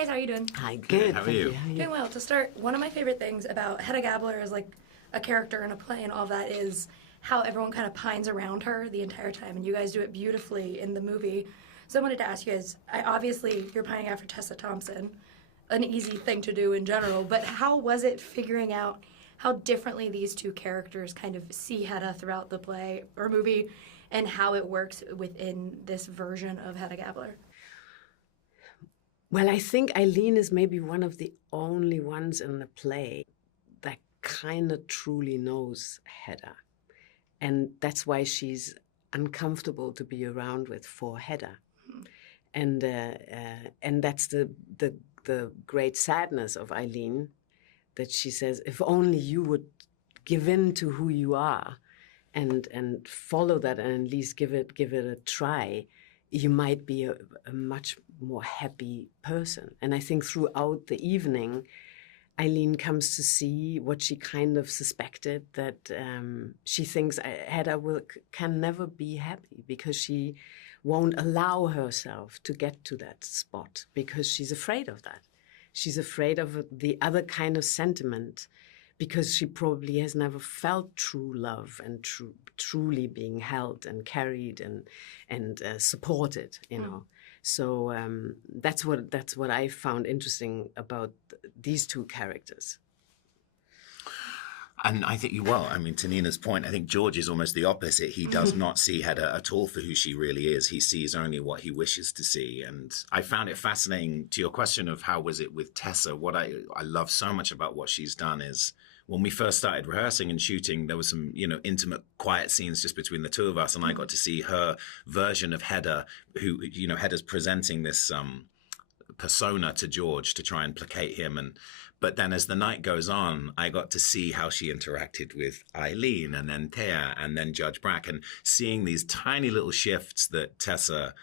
guys, how are you doing? Hi, good. How are you? Doing well. To start, one of my favorite things about Hedda Gabler as like a character in a play and all that is how everyone kind of pines around her the entire time, and you guys do it beautifully in the movie. So I wanted to ask you guys, obviously you're pining after Tessa Thompson, an easy thing to do in general, but how was it figuring out how differently these two characters kind of see Hedda throughout the play or movie, and how it works within this version of Hedda Gabler? Well, I think Eileen is maybe one of the only ones in the play that kind of truly knows Hedda. And that's why she's uncomfortable to be around with for Hedda. Mm-hmm. And that's the great sadness of Eileen, that she says, if only you would give in to who you are and follow that and at least give it a try, you might be a much more happy person. And I think throughout the evening, Eileen comes to see what she kind of suspected, that she thinks Hedda can never be happy because she won't allow herself to get to that spot because she's afraid of that. She's afraid of the other kind of sentiment because she probably has never felt true love and truly being held and carried and supported, you know. So that's what I found interesting about these two characters. And I think, to Nina's point, I think George is almost the opposite. He does not see Hedda at all for who she really is. He sees only what he wishes to see. And I found it fascinating, to your question of how was it with Tessa, what I love so much about what she's done is, when we first started rehearsing and shooting, there was some, intimate, quiet scenes just between the two of us. And I got to see her version of Hedda, who, Hedda's presenting this persona to George to try and placate him. But then as the night goes on, I got to see how she interacted with Eileen and then Thea and then Judge Brack, and seeing these tiny little shifts that Tessa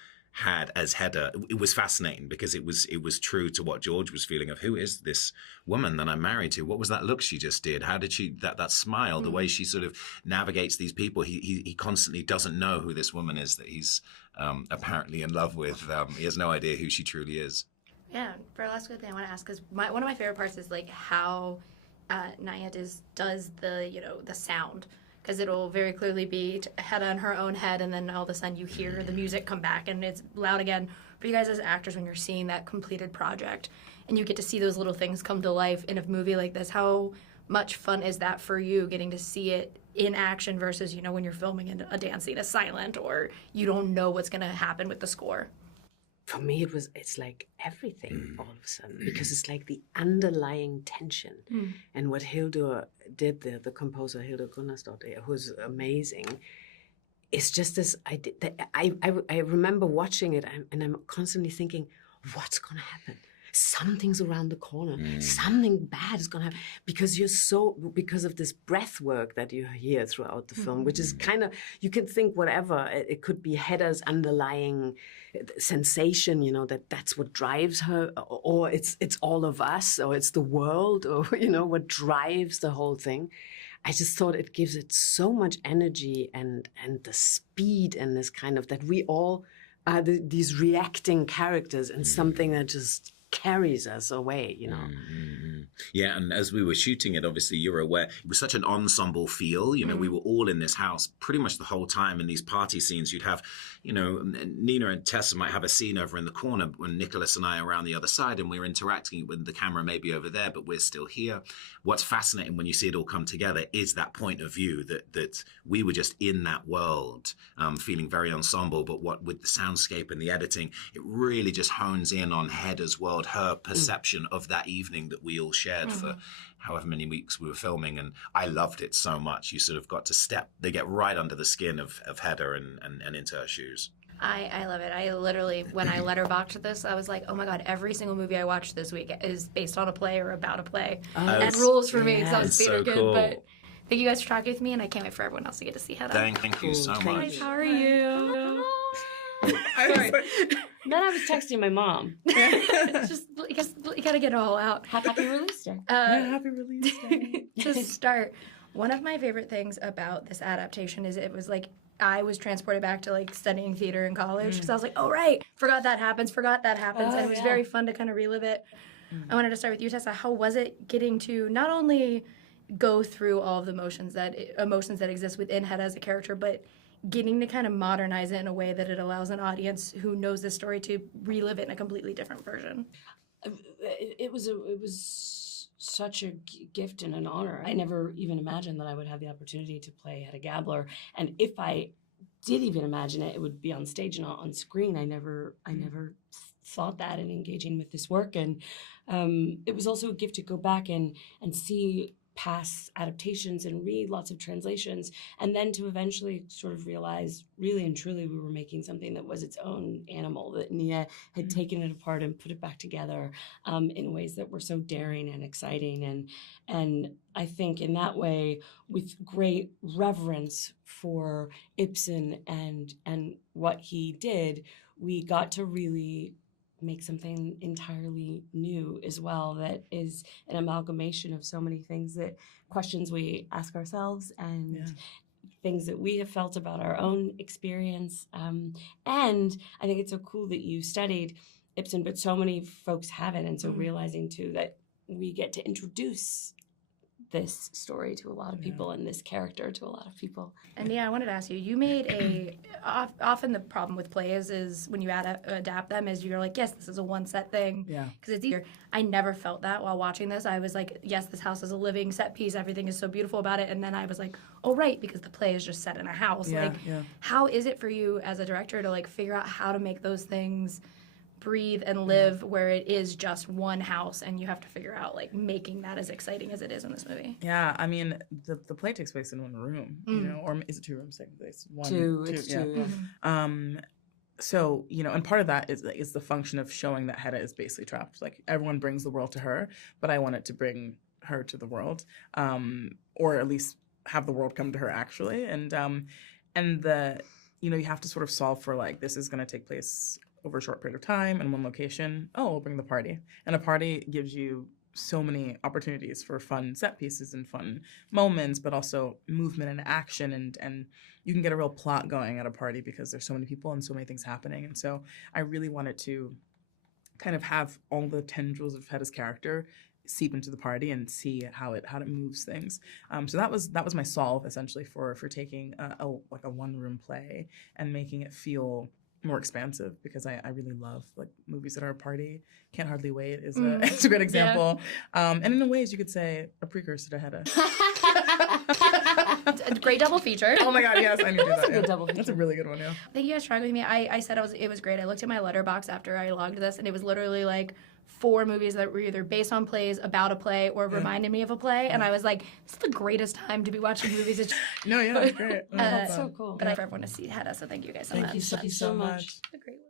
had as Hedda, it was fascinating because it was true to what George was feeling of, who is this woman that I'm married to? What was that look she just did? How did she, that smile, the way she sort of navigates these people? He constantly doesn't know who this woman is that he's apparently in love with. He has no idea who she truly is. Yeah, for our last good thing I want to ask is one of my favorite parts is like how Nia does the sound, because it'll very clearly be Hedda in her own head, and then all of a sudden you hear the music come back and it's loud again. For you guys as actors, when you're seeing that completed project and you get to see those little things come to life in a movie like this, how much fun is that for you, getting to see it in action versus when you're filming a dance scene is silent or you don't know what's going to happen with the score? For me, it's like everything all of a sudden, because it's like the underlying tension. And what Hildur did, the composer Hildur Gunnarsdottir, who's amazing, it's just this. I remember watching it, and I'm constantly thinking, what's going to happen? Something's around the corner. Something bad is going to happen, because of this breath work that you hear throughout the film, which is kind of, you can think whatever. It could be Hedda's underlying sensation, that's what drives her, or it's all of us, or it's the world, or what drives the whole thing. I just thought it gives it so much energy and the speed and this kind of, that we all are these reacting characters and something that just carries us away, Yeah, and as we were shooting it, obviously you're aware, it was such an ensemble feel. We were all in this house pretty much the whole time. In these party scenes, you'd have, Nina and Tessa might have a scene over in the corner when Nicholas and I are around the other side, and we're interacting with the camera maybe over there, but we're still here. What's fascinating when you see it all come together is that point of view that we were just in that world, feeling very ensemble, but what with the soundscape and the editing, it really just hones in on Hedda's world, her perception of that evening that we all shared for however many weeks we were filming. And I loved it so much. You sort of got to they get right under the skin of Hedda and into her shoes. I love it. I literally, when I letterboxed this, I was like, oh my God, every single movie I watched this week is based on a play or about a play. And rules for me, so it's theater good. Cool. But thank you guys for talking with me, and I can't wait for everyone else to get to see Hedda. Thank you so much. Guys, how are you? Sorry. Then I was texting my mom. It's just, you gotta get it all out. Happy release day. Happy release day. To start, one of my favorite things about this adaptation is it was like I was transported back to like studying theater in college because I was like, oh right, forgot that happens, and it was very fun to kind of relive it. I wanted to start with you, Tessa. How was it getting to not only go through all of the emotions that exist within Hedda as a character, but getting to kind of modernize it in a way that it allows an audience who knows this story to relive it in a completely different version? It was such a gift and an honor. I never even imagined that I would have the opportunity to play Hedda Gabler, and if I did even imagine it, it would be on stage, not on screen. I never thought that in engaging with this work, and it was also a gift to go back and see past adaptations and read lots of translations, and then to eventually sort of realize really and truly we were making something that was its own animal, that Nia had taken it apart and put it back together in ways that were so daring and exciting, and I think in that way, with great reverence for Ibsen and what he did, we got to really make something entirely new as well, that is an amalgamation of so many things, that questions we ask ourselves and things that we have felt about our own experience. And I think it's so cool that you studied Ibsen, but so many folks haven't. And so realizing too that we get to introduce this story to a lot of people and this character to a lot of people. And I wanted to ask you, you made often the problem with plays is when you adapt them is you're like, yes, this is a one set thing. Yeah. Because it's easier. I never felt that while watching this. I was like, yes, this house is a living set piece. Everything is so beautiful about it. And then I was like, oh, right, because the play is just set in a house. How is it for you as a director to like figure out how to make those things breathe and live where it is just one house, and you have to figure out like making that as exciting as it is in this movie? Yeah, I mean the play takes place in one room, you know, or is it 2 rooms taking place? Two. So, you know, and part of that is the function of showing that Hedda is basically trapped. Like everyone brings the world to her, but I wanted to bring her to the world, or at least have the world come to her actually, and the, you know, you have to sort of solve for like, this is going to take place over a short period of time in one location. Oh, we'll bring the party. And a party gives you so many opportunities for fun set pieces and fun moments, but also movement and action. And you can get a real plot going at a party because there's so many people and so many things happening. And so I really wanted to kind of have all the tendrils of Hedda's character seep into the party and see how it moves things. So that was my solve essentially for taking a one room play and making it feel more expansive, because I really love like movies that are a party. Can't Hardly Wait is it's a good example. And in a ways you could say a precursor to Hedda. A great double feature. Oh my god, yes, I need to do that. That's a good double feature. That's a really good one, yeah. Thank you guys for talking with me. I said it was great. I looked at my letterbox after I logged this, and it was literally like 4 movies that were either based on plays, about a play, or reminded me of a play. And I was like, this is the greatest time to be watching movies. It's No, yeah, it's great. That's so cool. But I for everyone to see Hedda, so thank you guys so much. Thank you so much. A great one.